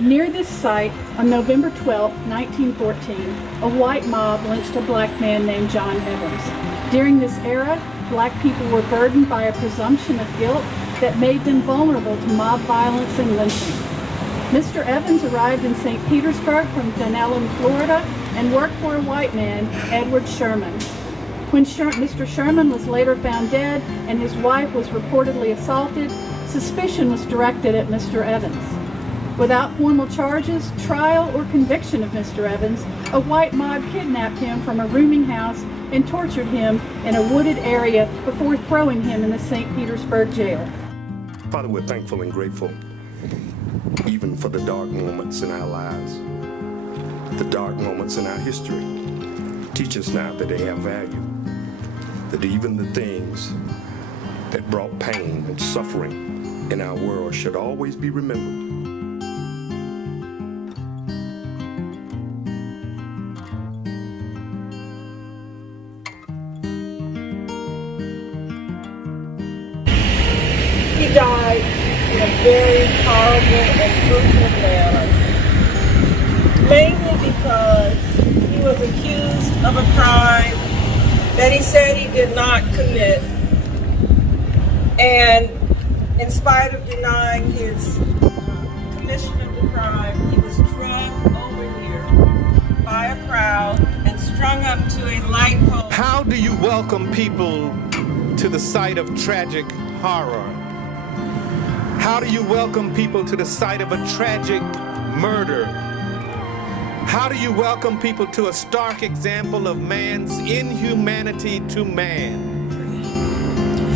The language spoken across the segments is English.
Near this site, on November 12, 1914, a white mob lynched a black man named John Evans. During this era, black people were burdened by a presumption of guilt that made them vulnerable to mob violence and lynching. Mr. Evans arrived in St. Petersburg from Tomalin, Florida, and worked for a white man, Edward Sherman. When Mr. Sherman was later found dead and his wife was reportedly assaulted, suspicion was directed at Mr. Evans. Without formal charges, trial, or conviction of Mr. Evans, a white mob kidnapped him from a rooming house and tortured him in a wooded area before throwing him in the St. Petersburg jail. Father, we're thankful and grateful, even for the dark moments in our lives, the dark moments in our history. Teach us now that they have value, that even the things that brought pain and suffering in our world should always be remembered. He died in a very horrible and brutal manner, mainly because he was accused of a crime that he said he did not commit, and in spite of denying his commission of the crime, he was dragged over here by a crowd and strung up to a light pole. How do you welcome people to the site of tragic horror? How do you welcome people to the site of a tragic murder? How do you welcome people to a stark example of man's inhumanity to man?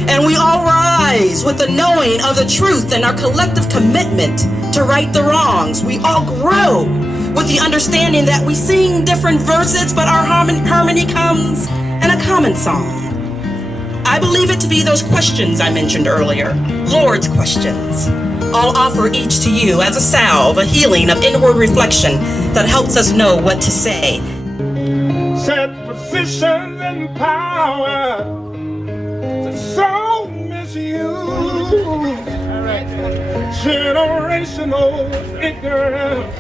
And we all rise with the knowing of the truth and our collective commitment to right the wrongs. We all grow with the understanding that we sing different verses, but our harmony comes in a common song. I believe it to be those questions I mentioned earlier, Lord's questions. I'll offer each to you as a salve, a healing of inward reflection that helps us know what to say. Set position and power to so misuse. Generational ignorance.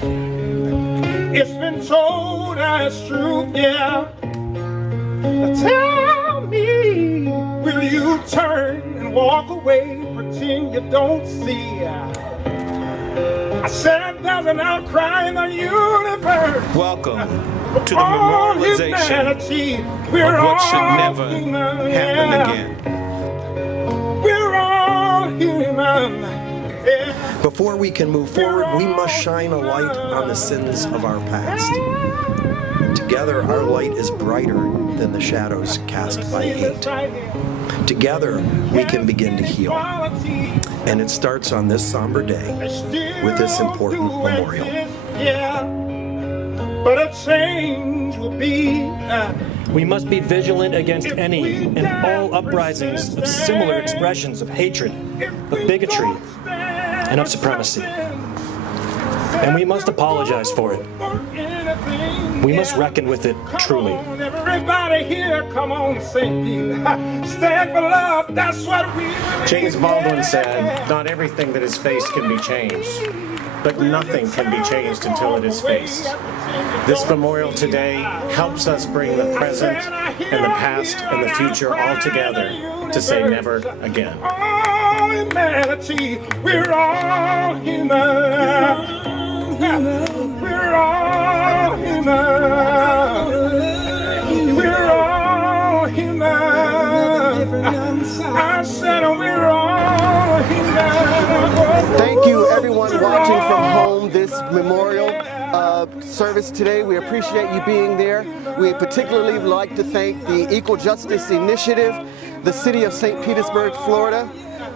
It's been told as truth, yeah. Now tell me, will you turn and walk away, pretend you don't see? I said there's an outcry in the universe. Welcome to the memorialization of what should never happen again. We're all human. Yeah. Before we can move forward, we must shine a light on the sins of our past. Together, our light is brighter than the shadows cast by hate. Together, we can begin to heal. And it starts on this somber day with this important memorial. Yeah, but a change will be. We must be vigilant against any and all uprisings of similar expressions of hatred, of bigotry, and of supremacy. And we must apologize for it. We must reckon with it truly. Everybody here, come on, St. Pete. Stand for love, that's what we. James Baldwin said, not everything that is faced can be changed, but nothing can be changed until it is faced. This memorial today helps us bring the present and the past and the future all together to say never again. All humanity, we're all human. We're all human. We're all human. I said we're all human. Thank you, everyone watching from home this memorial service today. We appreciate you being there. We particularly would like to thank the Equal Justice Initiative, the City of St. Petersburg, Florida,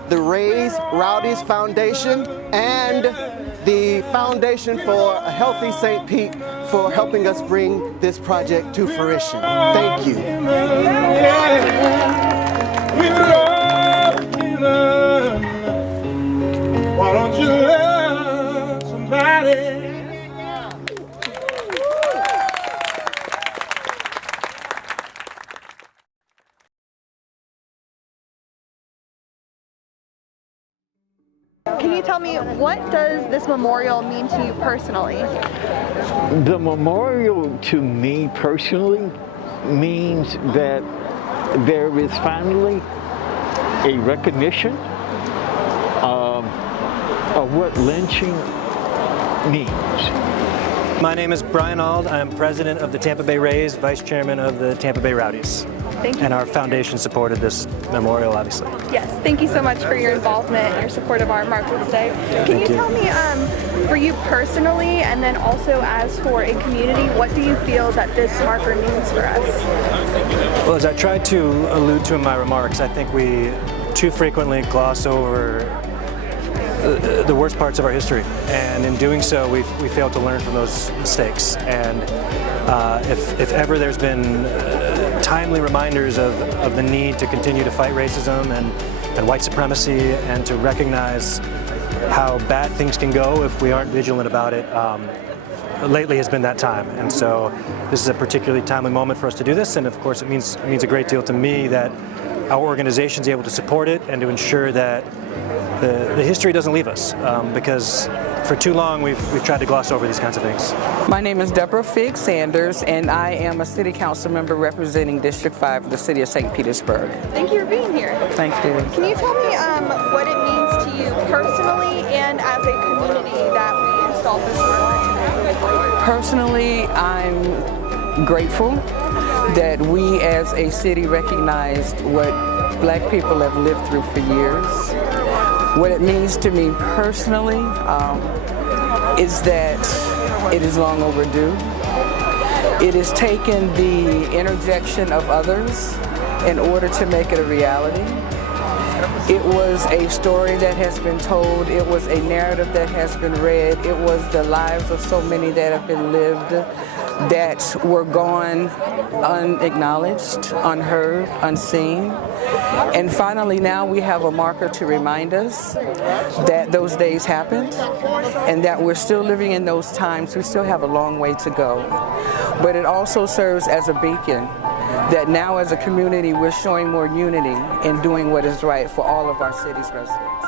the Raise Rowdies Foundation, and the Foundation for a Healthy St. Pete for helping us bring this project to fruition. Thank you. Why don't you love somebody? Can Can you tell me, what does this memorial mean to you personally? The memorial to me personally means that there is finally a recognition of what lynching means. My name is Brian Ald. I'm president of the Tampa Bay Rays, vice chairman of the Tampa Bay Rowdies. Thank you. And our foundation supported this memorial, obviously. Yes, thank you so much for your involvement and your support of our marker today. Can you tell me, for you personally, and then also as for a community, what do you feel that this marker means for us? Well, as I tried to allude to in my remarks, I think we too frequently gloss over the worst parts of our history, and in doing so, we fail to learn from those mistakes. And if ever there's been timely reminders of the need to continue to fight racism and white supremacy, and to recognize how bad things can go if we aren't vigilant about it, lately has been that time. And so this is a particularly timely moment for us to do this, and of course it means a great deal to me that our organization is able to support it and to ensure that the history doesn't leave us, because for too long we've tried to gloss over these kinds of things. My name is Deborah Figg Sanders, and I am a city council member representing District 5 of the City of St. Petersburg. Thank you for being here. Thank you. Can you tell me what it means to you personally and as a community that we installed this marker? Personally, I'm grateful that we as a city recognized what Black people have lived through for years. What it means to me personally is that it is long overdue. It has taken the interjection of others in order to make it a reality. It was a story that has been told. It was a narrative that has been read. It was the lives of so many that have been lived that were gone unacknowledged, unheard, unseen. And finally, now we have a marker to remind us that those days happened and that we're still living in those times. We still have a long way to go. But it also serves as a beacon that now as a community we're showing more unity in doing what is right for all of our city's residents.